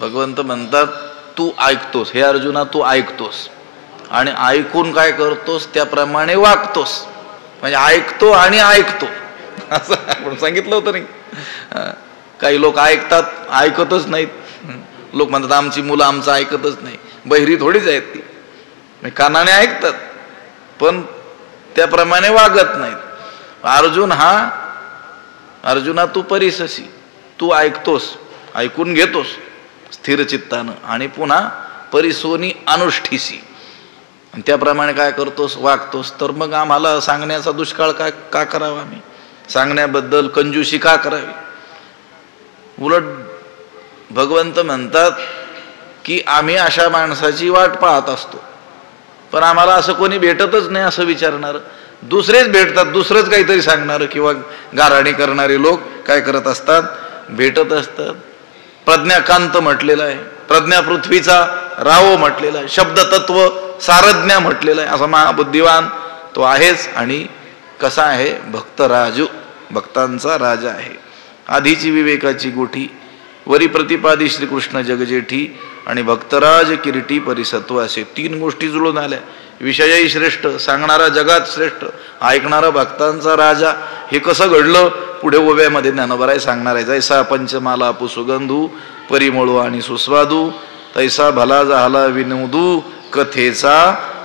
भगवंत म्हणतात तू ऐकतोस. हे अर्जुना तू ऐकतोस आणि ऐकून काय करतोस? त्याप्रमाणे वागतोस. म्हणजे ऐकतो आणि ऐकतो असं आपण सांगितलं होतं नाही? काही लोक ऐकतात, ऐकतच नाहीत. लोक म्हणतात आमची मुलं आमचं ऐकतच नाही. बहिरी थोडीच आहेत ती, कानाने ऐकतात पण त्याप्रमाणे वागत नाहीत. अर्जुना तू परिससी, तू ऐकतोस, ऐकून घेतोस स्थिर चित्तानं आणि पुन्हा परिसोनी अनुष्ठिसी, आणि त्याप्रमाणे काय करतोस, वागतोस, तर मग आम्हाला सांगण्याचा दुष्काळ का करावा, आम्ही सांगण्याबद्दल कंजूशी का करावी. उलट भगवंत म्हणतात की आम्ही अशा माणसाची वाट पाहत असतो, पण आम्हाला असं कोणी भेटतच नाही असं विचारणार. दुसरेच भेटतात, दुसरंच काहीतरी सांगणार किंवा गाराणी करणारे लोक काय करत असतात, भेटत असतात. प्रज्ञाकांत म्हटलेलं आहे, प्रज्ञा पृथ्वीचा रावो म्हटलेला आहे, शब्दतत्व सारज्ञा म्हटलेलं आहे. असा महाबुद्धिवान तो आहेच. आणि कसा आहे, भक्तराजू, भक्तांचा राजा आहे. आधीची विवेकाची गोठी, वरी प्रतिपादी श्रीकृष्ण जगजेठी आणि भक्तराज किरीटी परिसत्व, असे तीन गोष्टी जुळून आल्या. विषयही श्रेष्ठ, सांगणारा जगात श्रेष्ठ, ऐकणारा भक्तांचा राजा. हे कसं घडलं, पुढे ओव्यामध्ये ज्ञानोबराय सांगणार आहे. जैसा पंचमाला पुसुगंधू परिमळू आणि सुस्वादू, तैसा भला झाला विनोदू कथेचा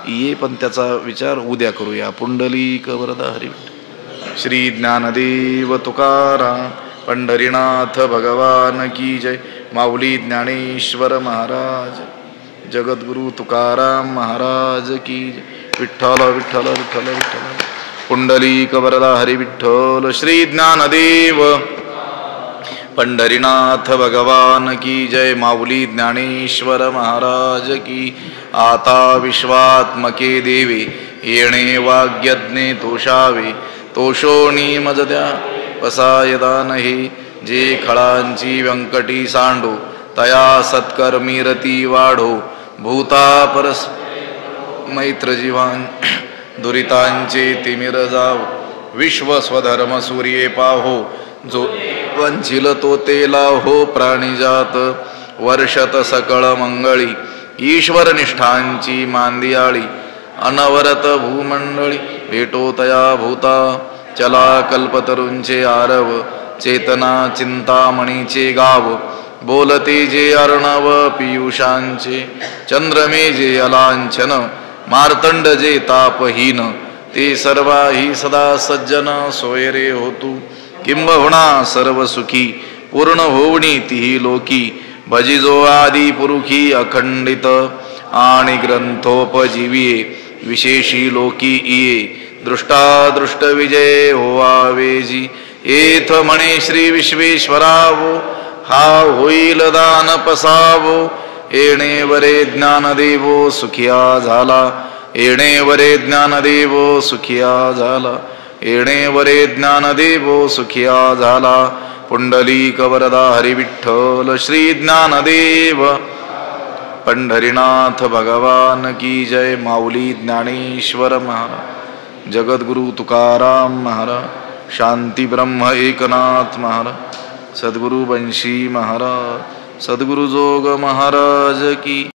ये. पण त्याचा विचार उद्या करूया. पुंडलिक वरदा हरी. श्री ज्ञानदेव तुकाराम पंढरीनाथ भगवान की जय. माऊली ज्ञानेश्वर महाराज, जगद्गुरु तुकाराम महाराज की जय. विठ्ठल विठ्ठल विठ्ठल विठ्ठल. पुंडलिक वरदा हरी विठ्ठल. श्री ज्ञानदेव पंढरीनाथ भगवान की जय. माऊली ज्ञानेश्वर महाराज की. आता विश्वात्मके देवे येणे वाग्यज्ञे तोषावे, तोषोणी मज द्या पसायदा नाही. जे खळांची व्यंकटी सांडो, तया सत्कर्मी रती वाढो. भूता परस मैत्र जीवान दुरितांचे तिमिर जाव. विश्व स्वधर्म सूर्ये पाहो, जो वंचिल तो तेला हो. प्राणीजात वर्षत सकळ मंगळी, ईश्वर निष्ठांची मांदियाळी. अनवरत भूमंडळी भेटो तया भूता. चला कल्पतरूंचे आरव, चेतना चिंतामणीचे गाव. बोलते जे अर्णव पियुषांचे, चंद्रमे जे अलांछन. मार्तंड जे तापहीन, ते सर्वाही सदा सज्जन. सोयरे होतू किंबहुना सर्व सुखी, पूर्ण होवणी तिही लोकी. भजिजो आदि पुरुखी अखंडित, आणि ग्रंथोपजीविये विशेषी लोकी इये. दृष्टादृष्ट विजय होवावेजी, एथ म्हणे श्री विश्वेश्वरावो. हा होईल दान पसावो. येणे वरे ज्ञानदेवो सुखिया झाला. येणे वरे ज्ञानदेवो सुखिया झाला. येणे वरे ज्ञानदेवो सुखिया झाला. पुंडलिक वरदा हरी विठ्ठल. श्री ज्ञानदेव पंढरीनाथ भगवान की जय. माऊली ज्ञानेश्वर महाराज, जगद्गुरु तुकाराम महाराज, शांती ब्रह्म एकनाथ महाराज, सद्गुरु बंशी महाराज, सद्गुरु जोग महाराज की.